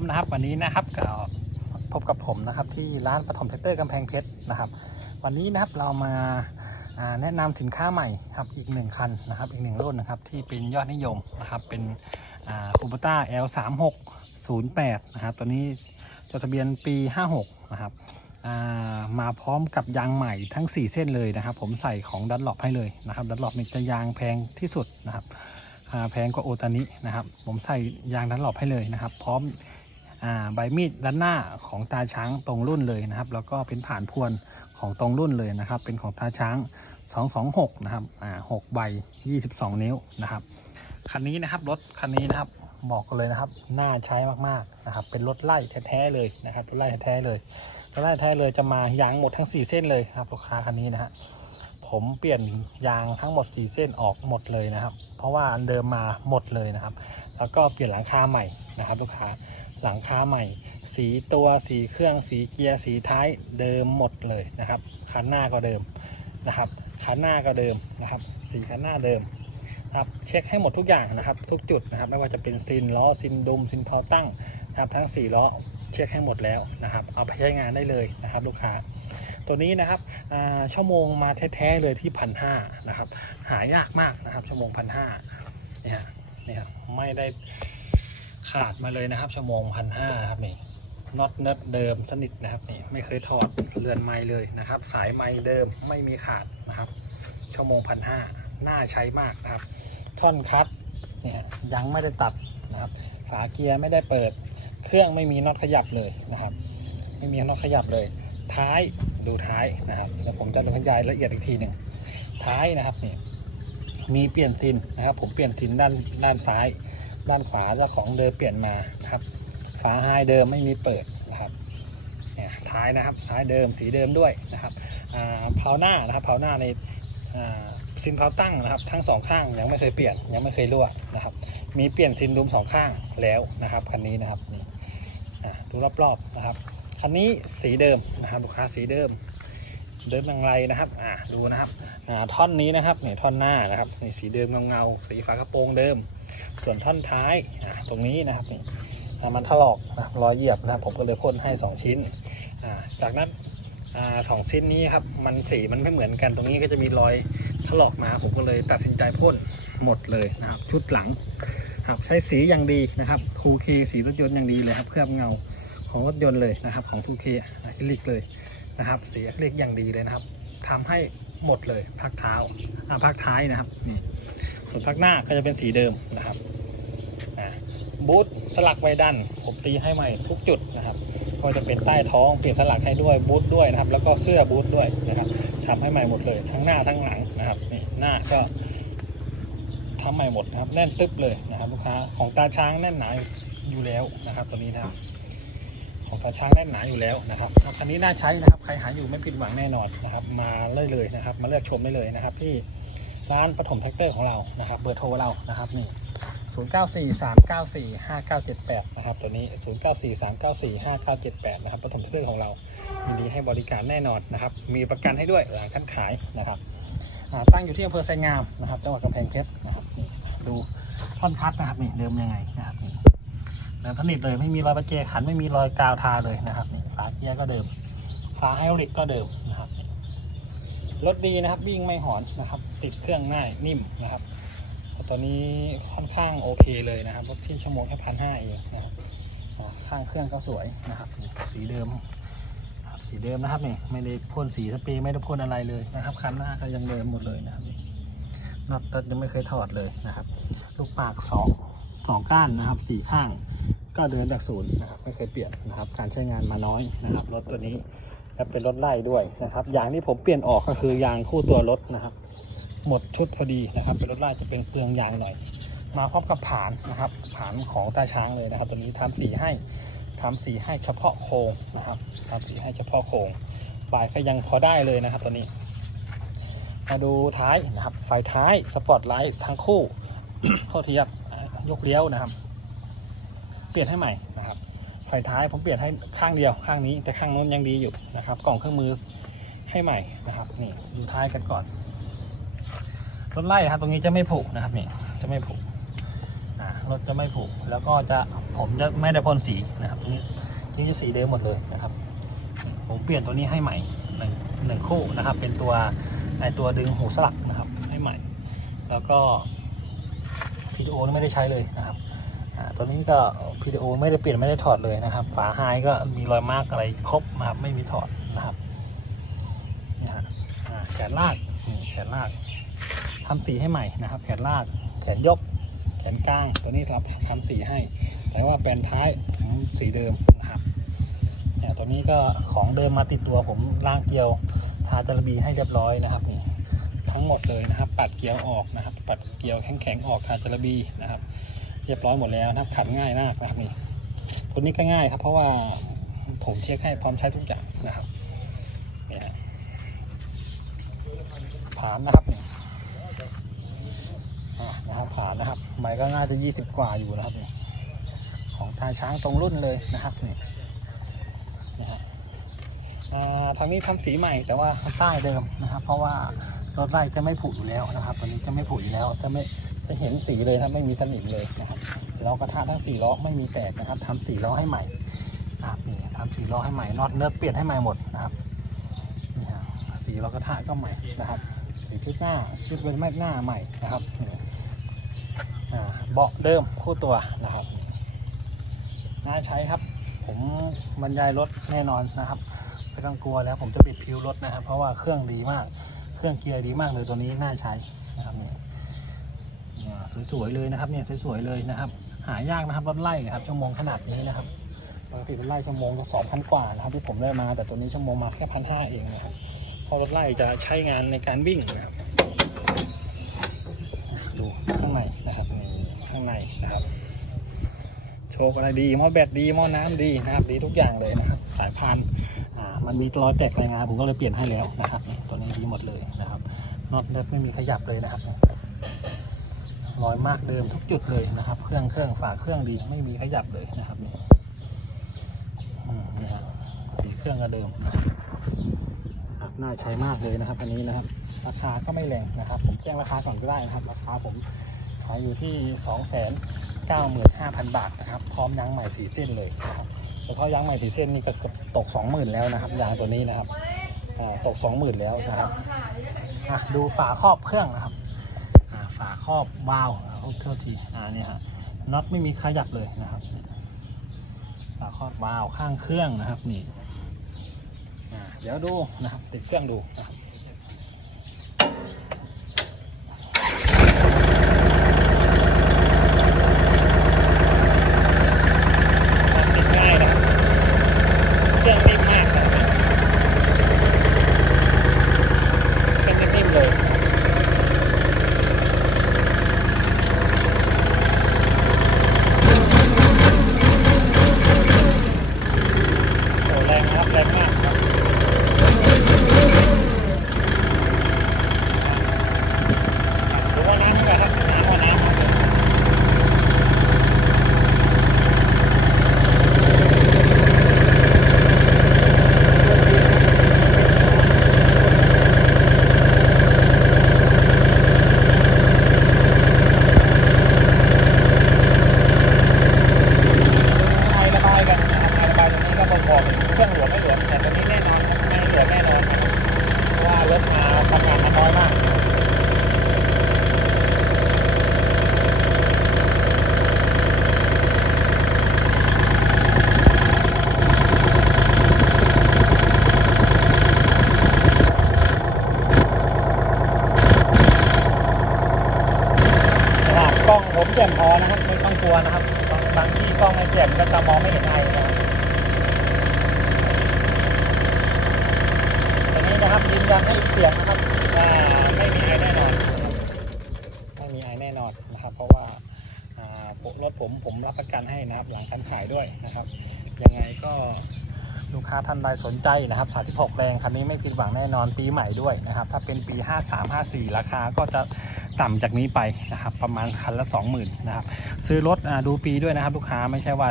ผมนะครับ วันนี้นะครับก็พบกับผมนะครับที่ร้านปฐมเทคเตอร์กำแพงเพชรนะครับ วันนี้นะครับเรามาแนะนำสินค้าใหม่ครับอีกหนึ่งคันนะครับ อีกหนึ่งรุ่นนะครับที่เป็นยอดนิยมนะครับเป็นคูปต้า L 3 6 0 8นะครับตัวนี้จดทะเบียนปี 56 นะครับามาพร้อมกับยางใหม่ทั้ง 4 เส้นเลยนะครับ ผมใส่ของดันหลบให้เลยนะครับดันหลบนี่จะยางแพงที่สุดนะครับแพงกว่าโอตานินะครับ ผมใส่ยางดันหลบให้เลยนะครับ พร้อม ใบมีดด้านหน้าของตาช้างตรงรุ่นเลยนะครับ แล้วก็เป็นผ่านพวนของตรงรุ่นเลยนะครับ เป็นของตาช้าง 226 นะครับอ่า6ใบ 22 นิ้วนะครับคันนี้นะครับรถคันนี้นะครับบอกกันเลยนะครับน่าใช้มากๆนะครับ เป็นรถไล่แท้ๆเลยนะครับรถไล่แท้ๆเลยรถไล่แท้เลยจะมายางหมดทั้ง 4 เส้นเลยครับลูกค้าคันนี้นะฮะผมเปลี่ยนยางทั้งหมด 4 เส้นออกหมดเลยนะครับ เพราะว่าอันเดิมมาหมดเลยนะครับ แล้วก็เปลี่ยนหลังคาใหม่นะครับ ลูกค้า หลังคาใหม่ สีตัวสีเครื่องสีเกียร์สีท้ายเดิมหมดเลยนะครับคันหน้าก็เดิมนะครับคันหน้าก็เดิมนะครับสีคันหน้าเดิมนะครับเช็คให้หมดทุกอย่างนะครับ ทุกจุดนะครับ ไม่ว่าจะเป็นซินล้อซินดุมซินเผาตั้งนะครับทั้ง 4 ล้อเช็คให้หมดแล้วนะครับ เอาไปใช้งานได้เลยนะครับลูกค้า ตัวนี้นะครับชั่วโมงมาแท้ๆเลยที่พันห้านะครับ หายากมากนะครับ ชั่วโมงพันห้าเนี่ยเนี่ยไม่ได้ ขาดมาเลยนะครับชั่วโมงพันห้าครับนี่น็อตเนิร์ดเดิมสนิทนะครับนี่ไม่เคยถอดเรือนไม้เลยนะครับ สายไม้เดิมไม่มีขาดนะครับ ชั่วโมงพันห้าน่าใช้มากนะครับ ท่อนคัดเนี่ยยังไม่ได้ตัดนะครับ ฝาเกียร์ไม่ได้เปิด เครื่องไม่มีน็อตขยับเลยนะครับ ไม่มีน็อตขยับเลย ท้ายดูท้ายนะครับแล้วผมจะบรรยายละเอียดอีกทีหนึ่งท้ายนะครับนี่มีเปลี่ยนซินนะครับ ผมเปลี่ยนซินด้านด้านซ้าย ด้านขวาเจ้าของเดิมเปลี่ยนมานะครับ ฝาไฮเดิมไม่มีเปิดนะครับเนี่ยท้ายนะครับท้ายเดิมสีเดิมด้วยนะครับอ่าเพาหน้านะครับเพาหน้าในอ่าซินเพาตั้งนะครับทั้งสองข้างยังไม่เคยเปลี่ยนยังไม่เคยรั่วนะครับ มีเปลี่ยนซินดุมสองข้างแล้วนะครับคันนี้นะครับนี่อ่าดูรอบๆนะครับคันนี้สีเดิมนะครับลูกค้าสีเดิม เดิมอย่างไรนะครับอ่าดูนะครับอ่าท่อนนี้นะครับเนี่ยท่อนหน้านะครับนี่สีเดิมเงาๆสีฝากระโปรงเดิม ส่วนท่อนท้ายอ่าตรงนี้นะครับนี่อ่ามันถลอกนะรอยเหยียบนะครับผมก็เลยพ่นให้ 2 ชิ้นอ่าจากนั้นอ่าสองชิ้นนี้ครับมันสีมันไม่เหมือนกันตรงนี้ก็จะมีรอยถลอกมาผมก็เลยตัดสินใจพ่นหมดเลยนะครับ ชุดหลังครับใช้สีอย่างดีนะครับคูเคสีรถยนต์อย่างดีเลยครับเคลือบเงาของรถยนต์เลยนะครับของ 2K อะคริลิกเลย นะครับ สีอะคริลิกอย่างดีเลยนะครับทำให้หมดเลยพักเท้าอ่าพักท้ายนะครับนี่ส่วนพักหน้าก็จะเป็นสีเดิมนะครับบูทสลักไว้ดันผมตีให้ใหม่ทุกจุดนะครับ ก็จะเป็นใต้ท้องเปลี่ยนสลักให้ด้วยบูทด้วยนะครับ แล้วก็เสื้อบูทด้วยนะครับทำให้ใหม่หมดเลย ทั้งหน้าทั้งหลังนะครับนี่หน้าก็ทำใหม่หมดนะครับ แน่นตึ๊บเลยนะครับลูกค้าของตาช้างแน่นหนาอยู่แล้วนะครับตัวนี้นะครับ ของตาช้างแน่นหนาอยู่แล้วนะครับคันนี้น่าใช้นะครับใครหาอยู่ไม่ผิดหวังแน่นอนนะครับ มาเลยเลยนะครับ มาเลือกชมได้เลยนะครับ ที่ร้านปฐมแท็กเตอร์ของเรานะครับ เบอร์โทรเรานะครับนี่0 9 4 3 9 4 5 9 7 8 นะครับ ตัวนี้ 0 9 4 3 9 4 5 9 7 8 นะครับปฐมแท็กเตอร์ของเรายินดีให้บริการแน่นอนนะครับ มีประกันให้ด้วยหลังขั้นขายนะครับ ตั้งอยู่ที่อำเภอไซงามนะครับ จังหวัดกำแพงเพชรนะครับ ดูท่อนคัดนะครับนี่เดิมยังไงนะครับ นี่เดิมสนิทเลยไม่มีรอยประเจขันไม่มีรอยกาวทาเลยนะครับนี่ฝาเกียร์ก็เดิม ฝาไฮดรอลิกก็เดิมนะครับรถดีนะครับวิ่งไม่หอนนะครับ ติดเครื่องง่ายนิ่มนะครับตัวนี้ค่อนข้างโอเคเลยนะครับรถที่ชั่วโมงแค่พันห้าเองนะครับข้างเครื่องก็สวยนะครับ สีเดิมสีเดิมนะครับนี่ไม่ได้พ่นสีสเปรย์ไม่ได้พ่นอะไรเลยนะครับคันหน้าก็ยังเดิมหมดเลยนะครับน็อตยังไม่เคยถอดเลยนะครับ ลูกปากสอง สองก้านนะครับสี่ข้าง ก็เดินจากศูนย์นะครับไม่เคยเปลี่ยนนะครับ การใช้งานมาน้อยนะครับรถตัวนี้และเป็นรถไล่ด้วยนะครับยางที่ผมเปลี่ยนออกก็คือยางคู่ตัวรถนะครับ หมดชุดพอดีนะครับ เป็นรถไล่จะเป็นเปลืองยางหน่อย มาพร้อมกับผานนะครับผานของตาช้างเลยนะครับ ตัวนี้ทำสีให้ทำสีให้เฉพาะโครงนะครับทำสีให้เฉพาะโครงปลายก็ยังพอได้เลยนะครับตัวนี้มาดูท้ายนะครับ ไฟท้ายสปอตไลท์ทั้งคู่โทษทีครับ ยกเลี้ยวนะครับ เปลี่ยนให้ใหม่นะครับไฟท้ายผมเปลี่ยนให้ข้างเดียวข้างนี้แต่ข้างโน้นยังดีอยู่นะครับ กล่องเครื่องมือให้ใหม่นะครับ นี่ดูท้ายกันก่อนรถไล่นะครับ ตรงนี้จะไม่ผุนะครับนี่จะไม่ผุอ่ารถจะไม่ผุแล้วก็จะผมจะไม่ได้พ่นสีนะครับตรงนี้ที่จะสีเดิมหมดเลยนะครับ ผมเปลี่ยนตัวนี้ให้ใหม่หนึ่งหนึ่งคู่นะครับ เป็นตัวไอตัวดึงหูสลักนะครับ ให้ใหม่ แล้วก็ พีดีโอไม่ได้ใช้เลยนะครับตัวนี้ก็พีดีโอไม่ได้เปลี่ยนไม่ได้ถอดเลยนะครับ ฝาไฮก็มีรอยมากอะไรครบนะครับไม่มีถอดนะครับนี่ฮะอ่าแขนลากแขนลากทำสีให้ใหม่นะครับ แขนลากแขนยก แขนกลางตัวนี้ครับทำสีให้ แต่ว่าแปลนท้ายสีเดิมนะครับเนี่ยตัวนี้ก็ของเดิมมาติดตัวผมล่างเกลียวทาจาระบีให้เรียบร้อยนะครับนี่ ทั้งหมดเลยนะครับ ปัดเกียวออกนะครับ ปัดเกียวแข็งๆออกทาจระบีนะครับ เรียบร้อยหมดแล้วนะครับขัดง่ายมากนะครับนี่ตัวนี้ก็ง่ายครับ เพราะว่าผมเช็คให้พร้อมใช้ทุกอย่างนะครับเนี่ยฮะผานนะครับนี่นะครับผานนะครับใบก็น่าจะ 20 กว่าอยู่นะครับนี่ของทายช้างตรงรุ่นเลยนะครับนี่นะฮะอ่าทางนี้ทำสีใหม่แต่ว่าใต้เดิมนะครับ เพราะว่า รถไล่จะไม่ผุอยู่แล้วนะครับตัวนี้จะไม่ผุอยู่แล้วจะไม่จะเห็นสีเลยนะไม่มีสนิมเลยนะครับล้อกระทะทั้งสี่ล้อไม่มีแตกนะครับทำสีล้อให้ใหม่นะครับนี่ทำสี่ล้อให้ใหม่น็อตเนื้อเปลี่ยนให้ใหม่หมดนะครับนี่ฮะสีล้อกระทะก็ใหม่นะครับสีชุดหน้าชุดเป็นแม็กหน้าใหม่นะครับอ่าเบาะเดิมคู่ตัวนะครับน่าใช้ครับ ผมบรรยายรถแน่นอนนะครับไม่ต้องกลัวแล้วผมจะปิดพิวรถนะครับ เพราะว่าเครื่องดีมาก เครื่องเกียร์ดีมากเลยตัวนี้น่าใช้นะครับเนี่ยสวยๆเลยนะครับเนี่ยสวยๆเลยนะครับ หายากนะครับรถไล่นะครับชั่วโมงขนาดนี้นะครับปกติรถไล่ชั่วโมงสองพันกว่านะครับที่ผมได้มา แต่ตัวนี้ชั่วโมงมาแค่พันห้าเองนะครับเพราะรถไล่จะใช้งานในการวิ่งนะครับดูข้างในนะครับนี่ข้างในนะครับ โชคอะไรดีหม้อแบตดีหม้อน้ำดีนะครับ ดีทุกอย่างเลยนะครับ สายพานอ่ามันมีรอยแตกรายงานผมก็เลยเปลี่ยนให้แล้วนะครับตัวนี้ดีหมดเลยนะครับน็อตเน็ตไม่มีขยับเลยนะครับรอยมากเดิมทุกจุดเลยนะครับ เครื่องเครื่องฝาเครื่องดีไม่มีขยับเลยนะครับนี่นี่ครับสีเครื่องก็เดิมนะครับน่าใช้มากเลยนะครับอันนี้นะครับ ราคาก็ไม่แรงนะครับ ผมแจ้งราคาก่อนก็ได้นะครับ ราคาผมขายอยู่ที่สองแสน เก้าหมื่นห้าพันบาทนะครับพร้อมยางใหม่สีเส้นเลยนะครับเฉพายางใหม่สีเส้นนี่ก็ตกสองหมื่นแล้วนะครับยางตัวนี้นะครับตกสองหมื่นแล้วนะครับดูฝาครอบเครื่องนะครับฝาครอบวาล์วอ่าทีอ่านี่ฮะน็อตไม่มีขยับเลยนะครับฝาครอบวาล์วข้างเครื่องนะครับนี่เดี๋ยวดูนะครับติดเครื่องดูนะครับติดง่ายนะครับเครื่องนิ่มมากนะครับเครื่องนิ่มๆเลย โอ้แรงนะครับแรงมากครับดูว่าน้ำดีกว่าครับน้ำกว่าน้ำครับายกันนะครับไอระบายตรงนี้ก็บอกบอกเครื่องหลวมไม่หลวมแต่ตอนนี้แน่นอนไม่หลวมแน่นอนครับเพราะว่ารถมาทำงานมาน้อยมาก นะครับก ล้องผมแจ่มพอนะครับ ไม่ต้องกลัวนะครับ บางบางที่กล้องไม่แจ่มก็จะมองไม่เห็นไอนะครับตอนนี้นะครับยืนยันให้อีกเสียงนะครับว่าไม่มีไอแน่นอนไม่มีไอแน่นอนนะครับ เพราะว่าอ่ารถผมผมรับประกันให้นะครับ หลังการขายด้วยนะครับ ยังไงก็ ลูกค้าท่านใดสนใจนะครับ 36 แรงคันนี้ไม่ผิดหวังแน่นอนปีใหม่ด้วยนะครับ ถ้าเป็นปี 53 54 ราคาก็จะต่ำจากนี้ไปนะครับ ประมาณคันละ 20,000นะครับ ซื้อรถดูปีด้วยนะครับ ลูกค้าไม่ใช่ว่า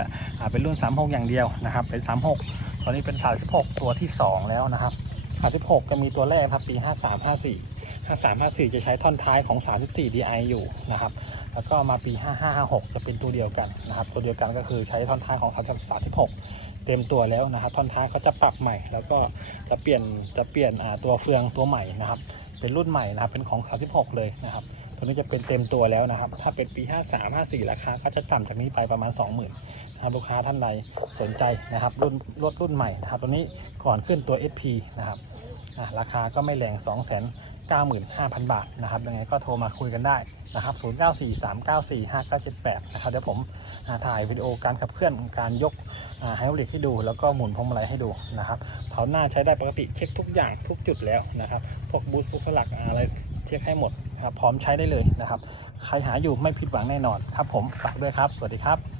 เป็นรุ่น 36 อย่างเดียวนะครับ เป็น 36 ตอนนี้เป็น 36 ตัวที่ 2 แล้วนะครับ 36ก็มีตัวแรกครับปี 53 54 53 54 จะใช้ท่อนท้ายของ 34 DI อยู่นะครับ แล้วก็มาปี 5556 จะเป็นตัวเดียวกันนะครับ ตัวเดียวกันก็คือใช้ท่อนท้ายของ 36 เต็มตัวแล้วนะครับท่อนท้ายเขาจะปรับใหม่ แล้วก็จะเปลี่ยนจะเปลี่ยนตัวเฟืองตัวใหม่นะครับ เป็นรุ่นใหม่นะครับเป็นของ 36 เลยนะครับตัวนี้จะเป็นเต็มตัวแล้วนะครับ ถ้าเป็นปี 53 54 ราคาก็จะต่ำจากนี้ไปประมาณ 20,000นะครับลูกค้าท่านใดสนใจนะครับ รุ่นรถรุ่นใหม่นะครับตัวนี้ก่อนขึ้นตัว SP นะครับราคาก็ไม่แรง 95,000 บาทนะครับยังไงก็โทรมาคุยกันได้นะครับ 0943945978 นะครับ เดี๋ยวผมถ่ายวิดีโอการขับเคลื่อนการยกไฮดรอลิกให้ดู แล้วก็หมุนพวงมาลัยให้ดูนะครับเผาหน้าใช้ได้ปกติเช็คทุกอย่างทุกจุดแล้วนะครับ พวกบูทพวกสลักอะไรเช็คให้หมดครับพร้อมใช้ได้เลยนะครับ ใครหาอยู่ไม่ผิดหวังแน่นอนครับผมฝากด้วยครับ สวัสดีครับ